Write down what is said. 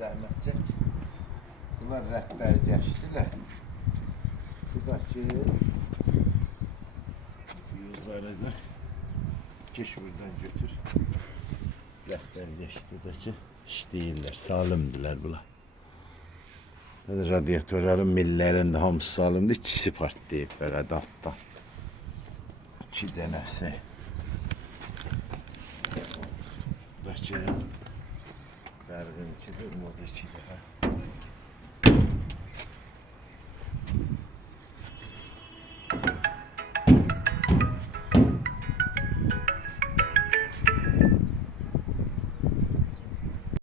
zəhmət çək. Bunlar rəhbər geçtiler. Buradaki yüzleri de geç buradan götür. Rəhbər geçtideki işləyirlər, salımdılar bunlar. Radyatörlerin millərində hamısı salımdı, ikisi partlayıb fəqət altdan. 2 dənəsi. Buradaki bərqinçidir, modu 2 dəfə.